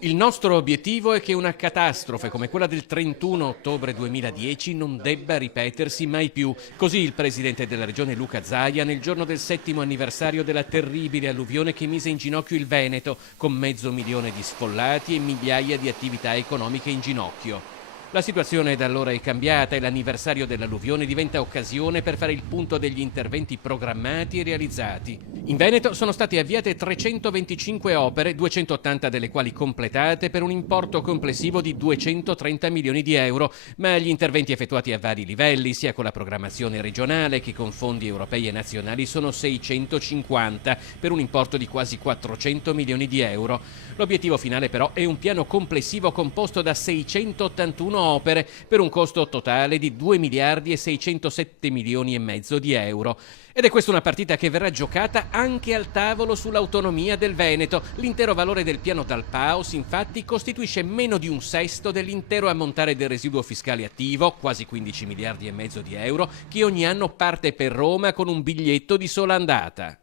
Il nostro obiettivo è che una catastrofe come quella del 31 ottobre 2010 non debba ripetersi mai più. Così il presidente della regione Luca Zaia nel giorno del 7° anniversario della terribile alluvione che mise in ginocchio il Veneto, con 500.000 di sfollati e migliaia di attività economiche in ginocchio. La situazione da allora è cambiata e l'anniversario dell'alluvione diventa occasione per fare il punto degli interventi programmati e realizzati. In Veneto sono state avviate 325 opere, 280 delle quali completate per un importo complessivo di 230 milioni di euro, ma gli interventi effettuati a vari livelli, sia con la programmazione regionale che con fondi europei e nazionali, sono 650 per un importo di quasi 400 milioni di euro. L'obiettivo finale però è un piano complessivo composto da 681 opere per un costo totale di 2 miliardi e 607 milioni e mezzo di euro. Ed è questa una partita che verrà giocata anche al tavolo sull'autonomia del Veneto. L'intero valore del piano Dalpaos infatti costituisce meno di un sesto dell'intero ammontare del residuo fiscale attivo, quasi 15 miliardi e mezzo di euro, che ogni anno parte per Roma con un biglietto di sola andata.